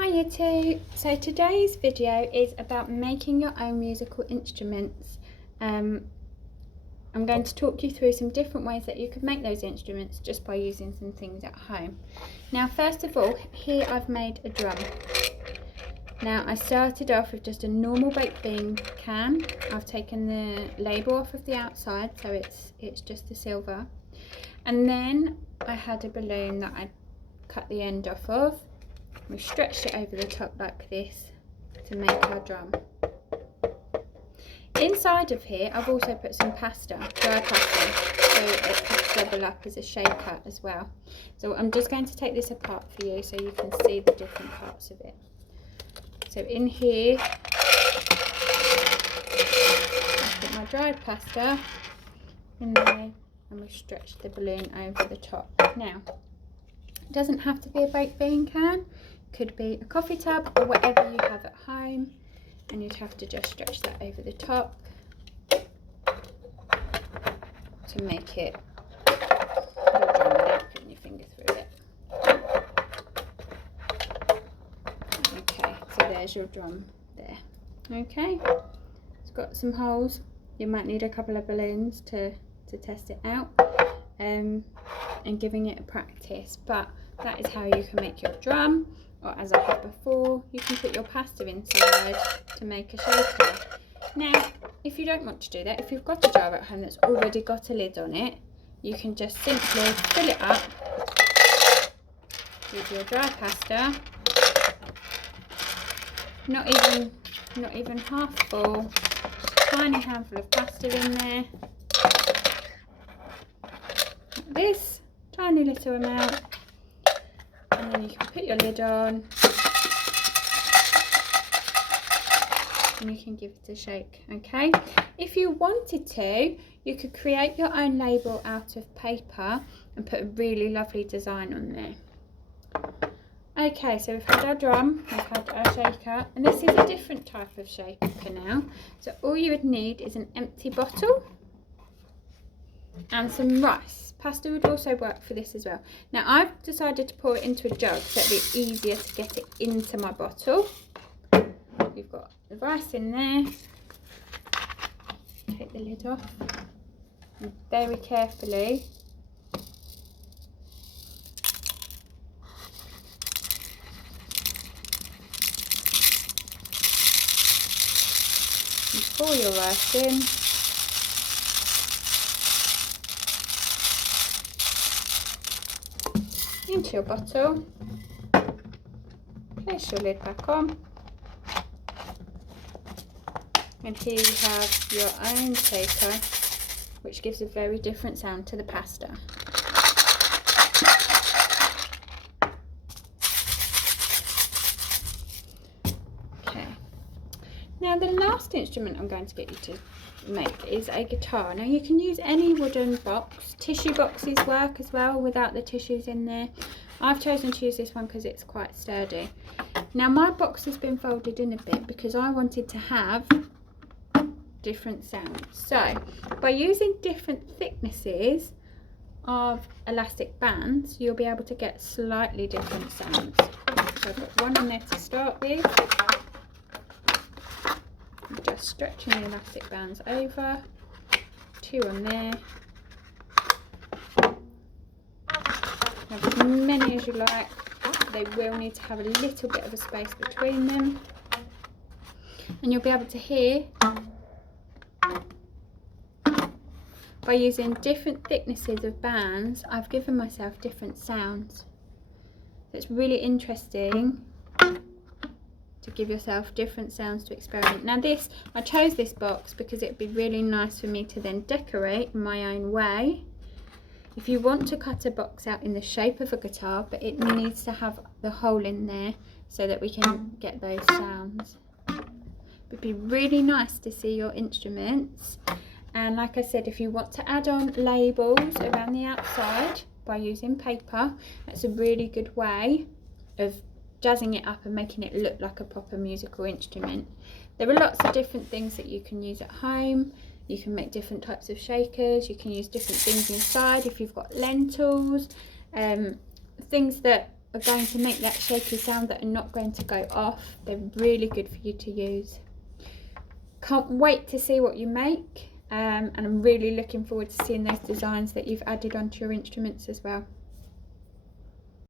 Hi YouTube! So today's video is about making your own musical instruments. I'm going to talk you through some different ways that you could make those instruments just by using some things at home. Now first of all, here I've made a drum. Now I started off with just a normal baked bean can. I've taken the label off of the outside so it's just the silver. And then I had a balloon that I cut the end off of. We stretched it over the top like this to make our drum. Inside of here I've also put some pasta, dry pasta, so it can double up as a shaker as well. So I'm just going to take this apart for you so you can see the different parts of it. So in here I put my dried pasta in there and we stretched the balloon over the top. Now it doesn't have to be a baked bean can. Could be a coffee tub or whatever you have at home, and you'd have to just stretch that over the top to make it your drum without putting your finger through it. Okay, so there's your drum there. Okay, it's got some holes. You might need a couple of balloons to test it out and giving it a practice, but that is how you can make your drum. Or as I had before, you can put your pasta inside to make a shaker. Now, if you don't want to do that, if you've got a jar at home that's already got a lid on it, you can just simply fill it up with your dry pasta. Not even half full, just a tiny handful of pasta in there. Like this, tiny little amount. And then you can put your lid on and you can give it a shake. Okay, if you wanted to, you could create your own label out of paper and put a really lovely design on there. Okay, so we've had our drum, we've had our shaker, and this is a different type of shaker now. So all you would need is an empty bottle and some rice. Pasta would also work for this as well. Now I've decided to pour it into a jug so it'll be easier to get it into my bottle. We've got the rice in there. Take the lid off and very carefully you pour your rice in. Into your bottle, place your lid back on, and here you have your own shaker, which gives a very different sound to the pasta. Okay, now the last instrument I'm going to get you to make is a guitar. Now you can use any wooden box. Tissue boxes work as well without the tissues in there. I've chosen to use this one because it's quite sturdy. Now my box has been folded in a bit because I wanted to have different sounds. So by using different thicknesses of elastic bands, you'll be able to get slightly different sounds. So I've got one on there to start with. Just stretching the elastic bands over, two on there, have as many as you like. They will need to have a little bit of a space between them, and you'll be able to hear by using different thicknesses of bands. I've given myself different sounds, so it's really interesting to give yourself different sounds to experiment. Now this, I chose this box because it'd be really nice for me to then decorate in my own way. If you want to cut a box out in the shape of a guitar, but it needs to have the hole in there so that we can get those sounds. It'd be really nice to see your instruments. And like I said, if you want to add on labels around the outside by using paper, that's a really good way of jazzing it up and making it look like a proper musical instrument. There are lots of different things that you can use at home. You can make different types of shakers, you can use different things inside if you've got lentils, things that are going to make that shaky sound that are not going to go off. They're really good for you to use. Can't wait to see what you make, and I'm really looking forward to seeing those designs that you've added onto your instruments as well.